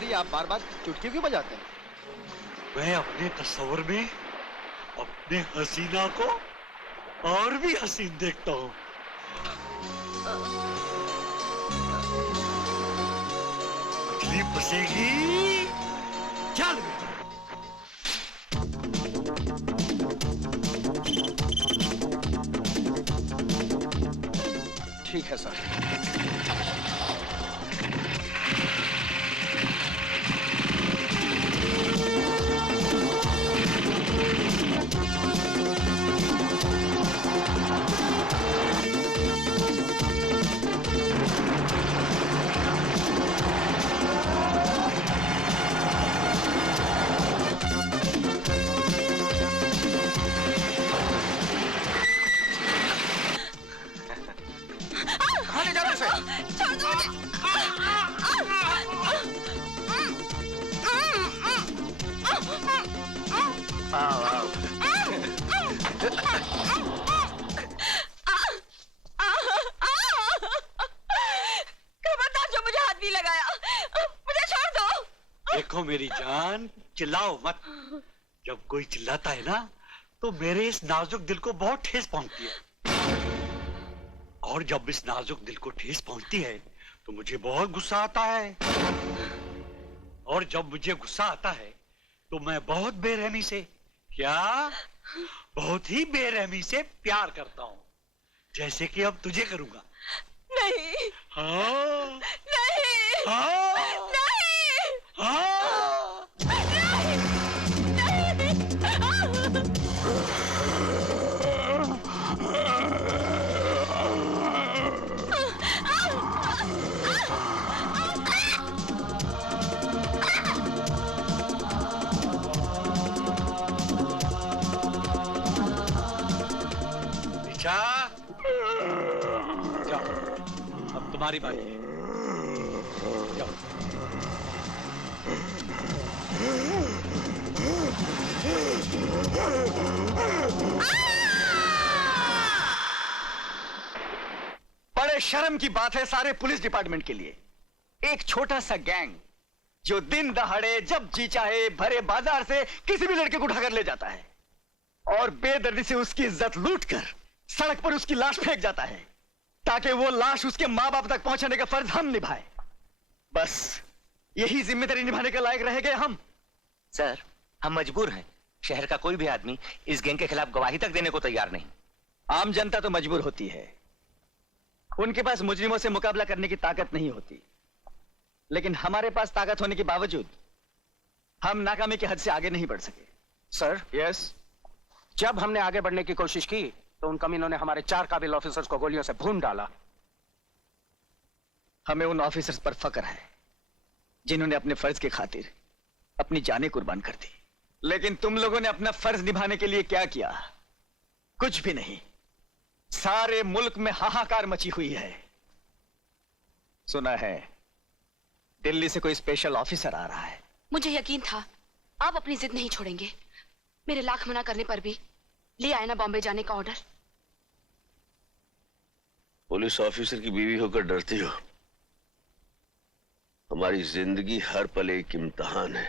बिहारी, आप बार बार चुटकी क्यों बजाते हैं? मैं अपने तस्वर में अपने हसीना को और भी हसीन देखता हूँ। मछली फंसेगी। चल ठीक है सर। देखो मेरी जान, चिल्लाओ मत। जब कोई चिल्लाता है ना तो मेरे इस नाजुक दिल को बहुत ठेस पहुंचती है, और जब इस नाजुक दिल को ठेस पहुंचती है तो मुझे बहुत गुस्सा आता है, और जब मुझे गुस्सा आता है तो मैं बहुत बेरहमी से, क्या बहुत ही बेरहमी से प्यार करता हूँ, जैसे कि अब तुझे करूंगा। नहीं। हाँ नहीं। हाँ नहीं। हाँ नहीं। निशा, जाओ, अब तुम्हारी बारी है। जाओ। बड़े शर्म की बात है सारे पुलिस डिपार्टमेंट के लिए। एक छोटा सा गैंग जो दिन दहाड़े जब जी चाहे भरे बाजार से किसी भी लड़के को उठाकर ले जाता है और बेदर्दी से उसकी इज्जत लूटकर सड़क पर उसकी लाश फेंक जाता है ताकि वो लाश उसके मां बाप तक पहुंचाने का फर्ज हम निभाए। बस यही जिम्मेदारी निभाने के लायक रह गए हम। सर, हम मजबूर हैं। शहर का कोई भी आदमी इस गैंग के खिलाफ गवाही तक देने को तैयार नहीं। आम जनता तो मजबूर होती है, उनके पास मुजरिमों से मुकाबला करने की ताकत नहीं होती, लेकिन हमारे पास ताकत होने के बावजूद हम नाकामी की हद से आगे नहीं बढ़ सके। Sir, yes. जब हमने आगे बढ़ने की कोशिश की तो उन कमीनों ने हमारे 4 काबिल ऑफिसर्स को गोलियों से भून डाला। हमें उन ऑफिसर्स पर फक्र है जिन्होंने अपने फर्ज की खातिर अपनी जानें कुर्बान कर दी, लेकिन तुम लोगों ने अपना फर्ज निभाने के लिए क्या किया? कुछ भी नहीं। सारे मुल्क में हाहाकार मची हुई है। सुना है दिल्ली से कोई स्पेशल ऑफिसर आ रहा है। मुझे यकीन था आप अपनी जिद नहीं छोड़ेंगे। मेरे लाख मना करने पर भी ले आए ना बॉम्बे जाने का ऑर्डर। पुलिस ऑफिसर की बीवी होकर डरती हो? हमारी जिंदगी हर पल एक इम्तिहान है।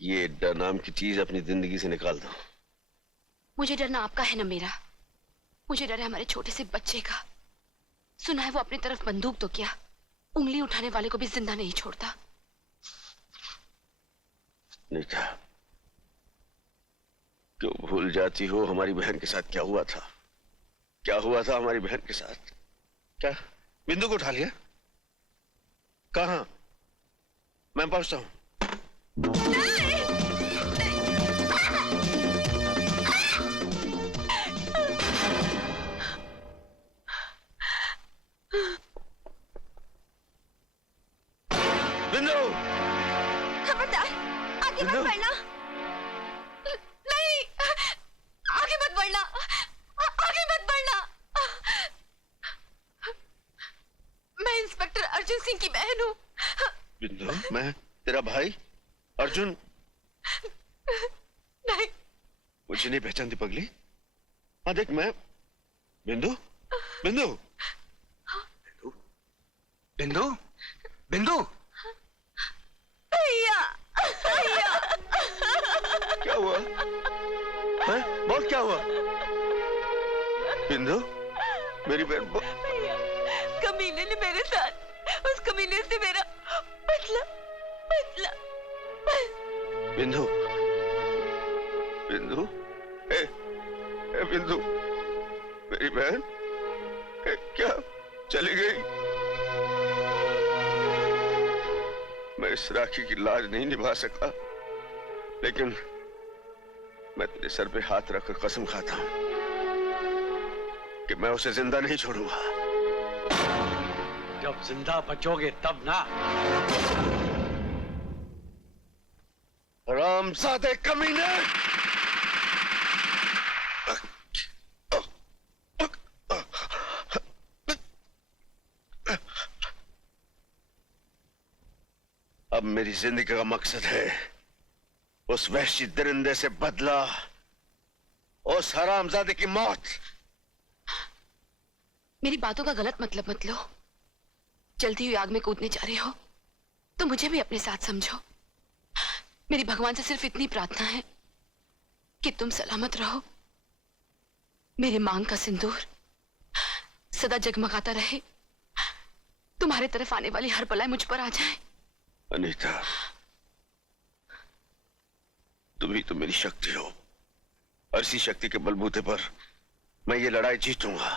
ये डर नाम की चीज अपनी जिंदगी से निकाल दो। मुझे डरना आपका है ना मेरा। मुझे डर है हमारे छोटे से बच्चे का। सुना है वो अपनी तरफ बंदूक तो क्या, उंगली उठाने वाले को भी जिंदा नहीं छोड़ता। निशा, क्यों भूल जाती हो हमारी बहन के साथ क्या हुआ था? क्या हुआ था हमारी बहन के साथ? क्या बिंदु को उठा लिया? कहां? मैं पहुंचता हूं। बिंदु, खबरदार आगे मत बढ़ना। नहीं, आगे मत बढ़ना, आगे मत बढ़ना। मैं इंस्पेक्टर अर्जुन सिंह की बहन हूँ। बिंदु, मैं तेरा भाई अर्जुन। नहीं, मुझे नहीं पहचानती पगली? हाँ देख, मैं बिंदु। बिंदु, बिंदु, बिंदु, भैया क्या हुआ? हैं? बोल क्या हुआ? बिंदु, मेरी बहन कमीने ने मेरे साथ, उस कमीने से मेरा बदला बदला। बिंदु, बिंदु, ए बिंदु, मेरी बहन क्या चली गई? मैं इस राखी की लाज नहीं निभा सका, लेकिन मैं तेरे सर पे हाथ रखकर कसम खाता हूं कि मैं उसे जिंदा नहीं छोड़ूंगा। जब जिंदा बचोगे तब ना। रामजादे कमीने! अब मेरी जिंदगी का मकसद है उस वहशी दरिंदे से बदला, उस हरामजादे की मौत। मेरी बातों का गलत मतलब मत लो। जल्दी हुई आग में कूदने जा रहे हो तो मुझे भी अपने साथ समझो। मेरी भगवान से सिर्फ इतनी प्रार्थना है कि तुम सलामत रहो। मेरे मांग का सिंदूर सदा जगमगाता रहे। तुम्हारे तरफ आने वाली हर बलाई मुझ पर आ जाए। अनीता, तुम ही तो मेरी शक्ति हो, और इसी शक्ति के बलबूते पर मैं ये लड़ाई जीतूंगा।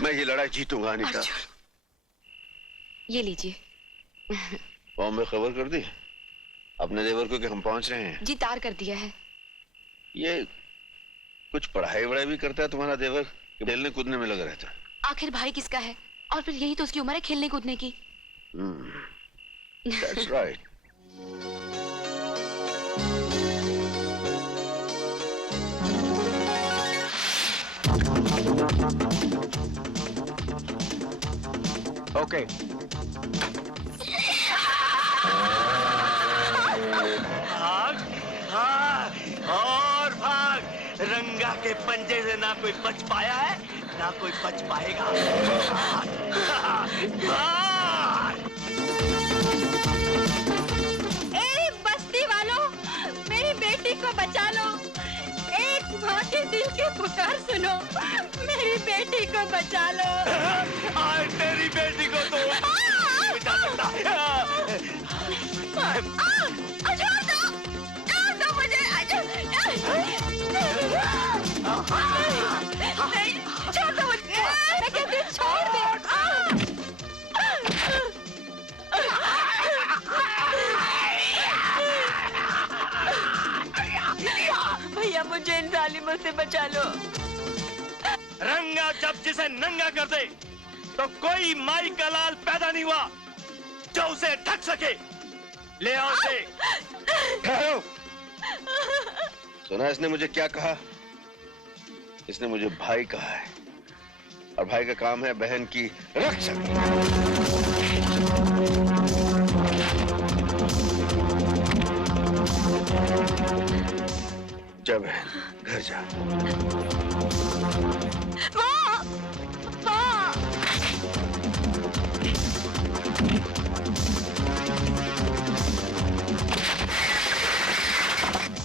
मैं ये लड़ाई जीतूंगा अनीता। ये लीजिए। बॉम्बे खबर कर दी अपने देवर को कि हम पहुंच रहे हैं? जी तार कर दिया है। ये कुछ पढ़ाई वढ़ाई भी करता है तुम्हारा देवर, खेलने कूदने में लगा रहता है? आखिर भाई किसका है, और फिर यही तो उसकी उम्र है खेलने कूदने की। That's right. ओके। भाग भाग और भाग। रंगा के पंजे से ना कोई बच पाया है ना कोई बच पाएगा। भाग। ए बस्ती वालों, मेरी बेटी को बचा लो। एक माँ के दिल की पुकार सुनो, मेरी बेटी को बचा लो। आज तेरी बेटी को तो बचा सकता। छोड़ दो मुझे। नहीं, छोड़ दो मुझे। मैं कहती हूँ छोड़ दे। भैया मुझे इन जालिमों से बचा लो। रंगा जब जिसे नंगा कर दे तो कोई माई का लाल पैदा नहीं हुआ जो उसे ढक सके। ले आओ उसे। ठहरो। सुना इसने मुझे क्या कहा? इसने मुझे भाई कहा है, और भाई का काम है बहन की रक्षा। जा बहन, घर जा। माँ, माँ।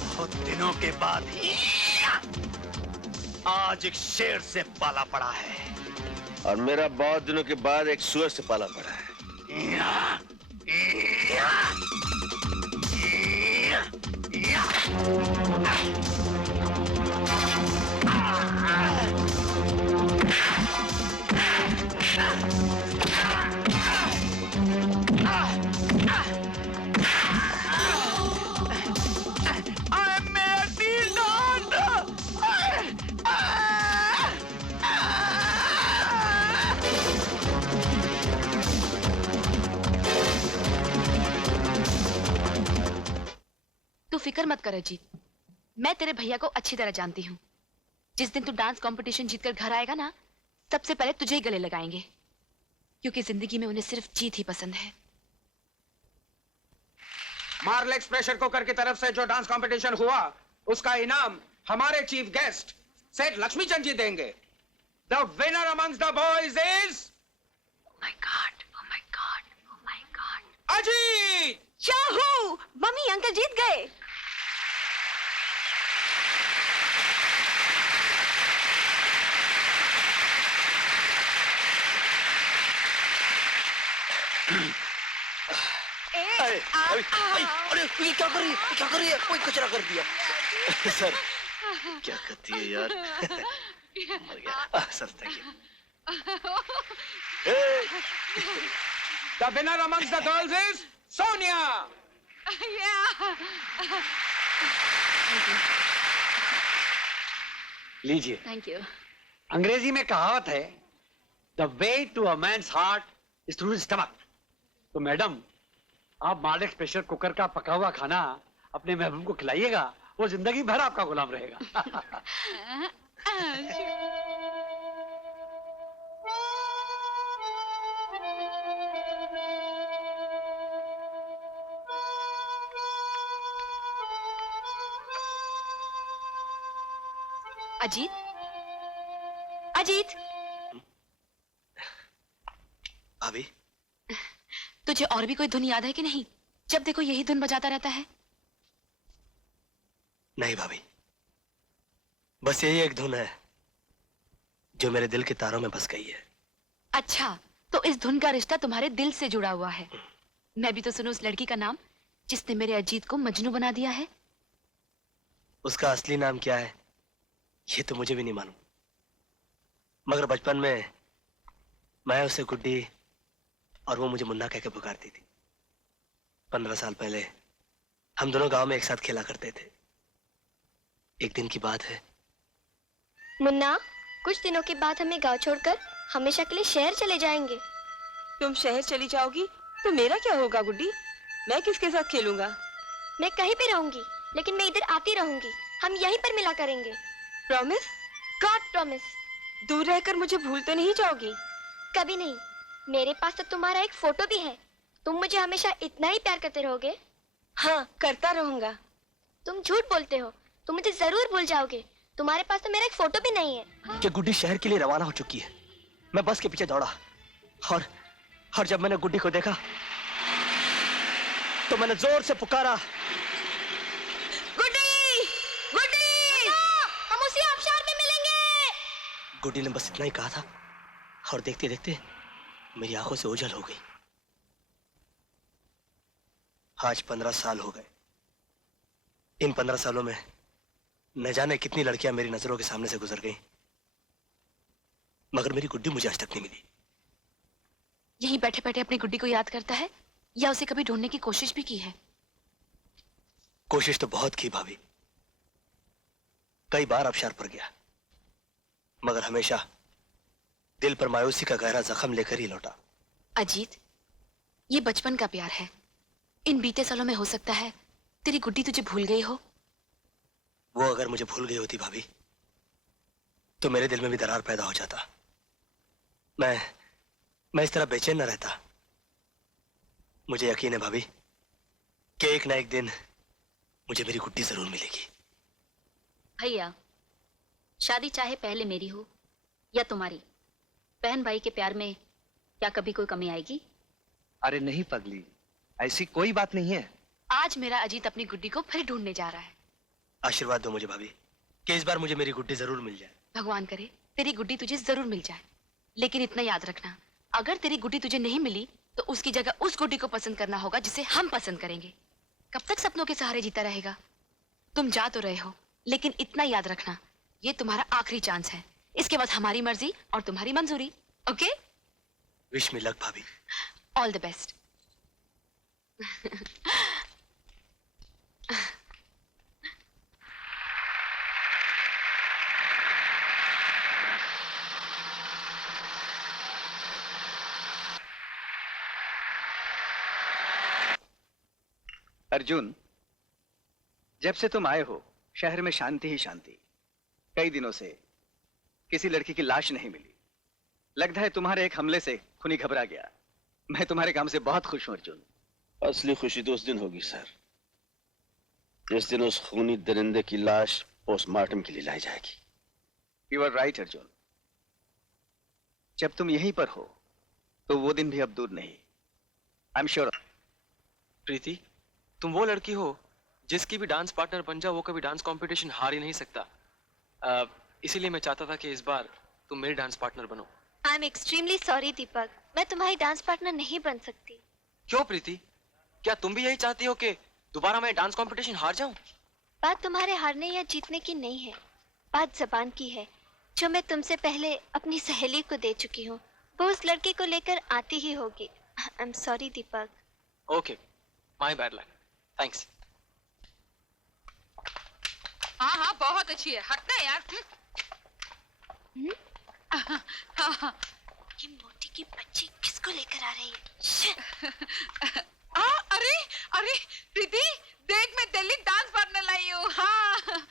बहुत दिनों के बाद आज एक शेर से पाला पड़ा है, और मेरा बहुत दिनों के बाद एक सुअर से पाला पड़ा है। तू फिक्र मत कर अजीत, मैं तेरे भैया को अच्छी तरह जानती हूँ। जिस दिन तू डांस कंपटीशन जीतकर घर आएगा ना, सबसे पहले तुझे ही गले लगाएंगे, क्योंकि जिंदगी में उन्हें सिर्फ जीत ही पसंद है। मार्लेक्स प्रेशर कुकर की तरफ से जो डांस कंपटीशन हुआ, उसका इनाम हमारे चीफ गेस्ट सेठ लक्ष्मीचंद जी देंगे। The winner amongst the boys is Oh my God, oh my God, oh my God. Ajit. Yahoo! Mummy uncle जीत गए। अरे ये क्या कर रही है? क्या कर रही है? कोई कचरा कर दिया। सर क्या करती है यार? मर गया। Sir thank you. The winner amongst the girls is Sonia. लीजिए। Thank you. अंग्रेजी में कहावत है, the way to a man's heart is through his stomach. तो मैडम, आप मालिक प्रेशर कुकर का पका हुआ खाना अपने महबूब को खिलाइएगा, वो जिंदगी भर आपका गुलाम रहेगा। अजीत, अजीत, भाभी तुझे और भी कोई धुन याद है कि नहीं? जब देखो यही धुन बजाता रहता है। नहीं भाभी, बस यही एक धुन है जो मेरे दिल के तारों में बस गई है। अच्छा, तो इस धुन का रिश्ता तुम्हारे दिल से जुड़ा हुआ है। मैं भी तो सुनूं उस लड़की का नाम जिसने मेरे अजीत को मजनू बना दिया है। उसका असली नाम क्या है ये तो मुझे भी नहीं मालूम, मगर बचपन में मैं उसे गुड्डी और वो मुझे मुन्ना कह के पुकारती थी। 15 साल पहले हम दोनों गांव में एक साथ खेला करते थे। एक दिन की बात है। मुन्ना, कुछ दिनों के बाद हमें गांव छोड़कर हमेशा के लिए शहर चले जाएंगे। तुम शहर चली जाओगी तो मेरा क्या होगा गुड्डी? मैं किसके साथ खेलूंगा? मैं कहीं भी रहूंगी, लेकिन मैं इधर आती रहूंगी। हम यहीं पर मिला करेंगे। प्रॉमिस? God promise. दूर रहकर मुझे भूल तो नहीं जाओगी? कभी नहीं। मेरे पास तो तुम्हारा एक फोटो भी है। तुम मुझे हमेशा इतना ही प्यार करते रहोगे? हाँ, करता रहूंगा। तुम झूठ बोलते हो। तुम मुझे जरूर भूल जाओगे। तुम्हारे पास तो मेरा एक फोटो भी नहीं है। कि गुड्डी शहर के लिए रवाना हो चुकी है। मैं बस के पीछे दौड़ा और जब मैंने गुड्डी को देखा तो मैंने जोर से पुकारा, गुड्डी! गुड्डी! हम उसी आबशार में मिलेंगे। गुड्डी ने बस इतना ही कहा था और देखते देखते मेरी आंखों से ओझल हो गई। आज 15 साल हो गए। इन 15 सालों में न जाने कितनी लड़कियां मेरी नजरों के सामने से गुजर गईं, मगर मेरी गुड्डी मुझे आज तक नहीं मिली। यहीं बैठे बैठे अपनी गुड्डी को याद करता है या उसे कभी ढूंढने की कोशिश भी की है? कोशिश तो बहुत की भाभी, कई बार आबशार पर गया, मगर हमेशा दिल पर मायूसी का गहरा जख्म लेकर ही लौटा। अजीत, ये बचपन का प्यार है। इन बीते सालों में हो सकता है तेरी गुड्डी तुझे भूल गई हो। वो अगर मुझे भूल गई होती भाभी तो मेरे दिल में भी दरार पैदा हो जाता। मैं इस तरह बेचैन न रहता। मुझे यकीन है भाभी कि एक ना एक दिन मुझे मेरी गुड्डी जरूर मिलेगी। भैया, शादी चाहे पहले मेरी हो या तुम्हारी, बहन भाई के प्यार में क्या कभी कोई कमी आएगी? अरे नहीं पगली, ऐसी कोई बात नहीं है। आज मेरा अजीत अपनी गुड्डी को फिर ढूंढने जा रहा है। आशीर्वाद दो मुझे भाभी कि इस बार मुझे मेरी गुड्डी जरूर मिल जाए। भगवान करे तेरी गुड्डी तुझे जरूर मिल जाए, लेकिन इतना याद रखना, अगर तेरी गुड्डी तुझे नहीं मिली तो उसकी जगह उस गुड्डी को पसंद करना होगा जिसे हम पसंद करेंगे। कब तक सपनों के सहारे जीता रहेगा? तुम जा तो रहे हो, लेकिन इतना याद रखना, ये तुम्हारा आखिरी चांस है। इसके बाद हमारी मर्जी और तुम्हारी मंजूरी। ओके? विश मी लक भाभी। All the best. अर्जुन, जब से तुम आए हो शहर में शांति ही शांति। कई दिनों से किसी लड़की की लाश नहीं मिली। लगता है तुम्हारे एक हमले से खूनी घबरा गया। मैं तुम्हारे काम से बहुत खुश हूं अर्जुन। असली खुशी तो उस दिन होगी सर, जिस दिन उस खूनी दरिंदे की लाश पोस्टमार्टम के लिए लाई जाएगी। You are right Arjun. जब तुम यहीं पर हो तो वो दिन भी अब दूर नहीं। I am sure. प्रीति, तुम वो लड़की हो जिसकी भी डांस पार्टनर बन जाओ वो कभी डांस कंपटीशन हार ही नहीं सकता। इसीलिए मैं चाहता था कि इस बार तुम मेरी डांस पार्टनर बनो। आई एम एक्सट्रीमली सॉरी दीपक, मैं तुम्हारी डांस पार्टनर नहीं बन सकती। क्यों प्रीति, क्या तुम भी यही चाहती हो कि दोबारा मैं डांस कंपटीशन हार जाऊं? बात तुम्हारे हारने या जीतने की नहीं है, बात जबान की है, जो मैं तुमसे पहले अपनी सहेली को दे चुकी हूँ। वो उस लड़के को लेकर आती ही होगी। I am sorry Deepak. Okay, my bad luck, thanks. हाँ हाँ बहुत अच्छी है, हटना यार। ये मोटी की बच्ची किसको लेकर आ रही है? अरे अरे प्रीति देख, मैं दिल्ली डांस पार्टनर लाई हूँ। हाँ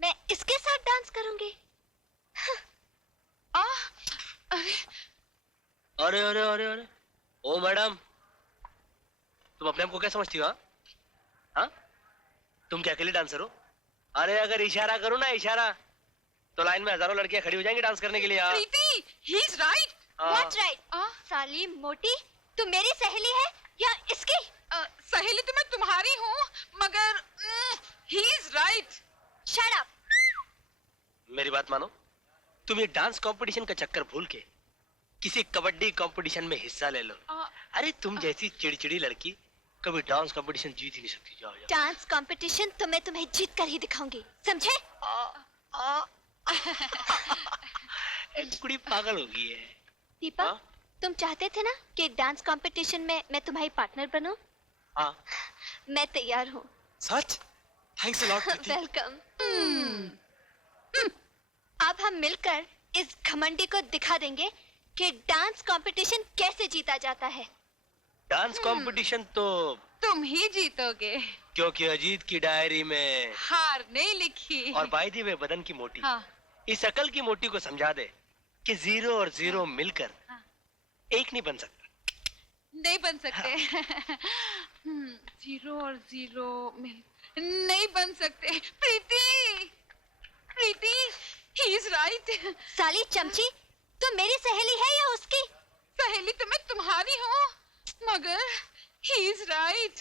मैं इसके साथ डांस करूंगी। अरे अरे अरे अरे, ओ मैडम, तुम अपने आप को क्या समझती हो? हाँ, तुम क्या अकेले डांसर हो? अरे अगर इशारा करो ना इशारा, तो लाइन में हजारों लड़कियां खड़ी हो जाएंगी डांस करने के लिए। Preeti, he is right. What right? साली मोटी, तू मेरी सहेली है या इसकी? सहेली तो मैं तुम्हारी हूँ, मगर ही इज राइट। Shut up. मेरी बात मानो, तुम ये डांस कंपटीशन का चक्कर भूल के किसी कबड्डी कंपटीशन में हिस्सा ले लो। अरे तुम जैसी चिड़चिड़ी लड़की कभी डांस कंपटीशन जीत ही नहीं सकती। जाओ जाओ। डांस कंपटीशन तो मैं तुम्हें जीत कर ही दिखाऊंगी, समझे? एक कुड़ी पागल हो गई है। दीपक, तुम चाहते थे ना कि डांस कंपटीशन में मैं तुम्हारी पार्टनर बनूं? हाँ। मैं तैयार हूँ। सच? Thanks a lot Preeti. Welcome. अब हम मिलकर इस घमंडी को दिखा देंगे कि डांस कंपटीशन कैसे जीता जाता है। डांस कंपटीशन तो तुम ही जीतोगे, क्योंकि अजीत की डायरी में हार नहीं लिखी। और बाय द वे बदन की मोटी, हाँ। इस अकल की मोटी को समझा दे कि 0 और 0 मिलकर एक नहीं बन सकता। नहीं बन सकते। 0 और 0 मिल नहीं बन सकते। प्रीति, प्रीति, ही इज राइट। साली चमची, तू मेरी सहेली है या उसकी? सहेली तो मैं तुम्हारी हूँ, मगर ही इज राइट।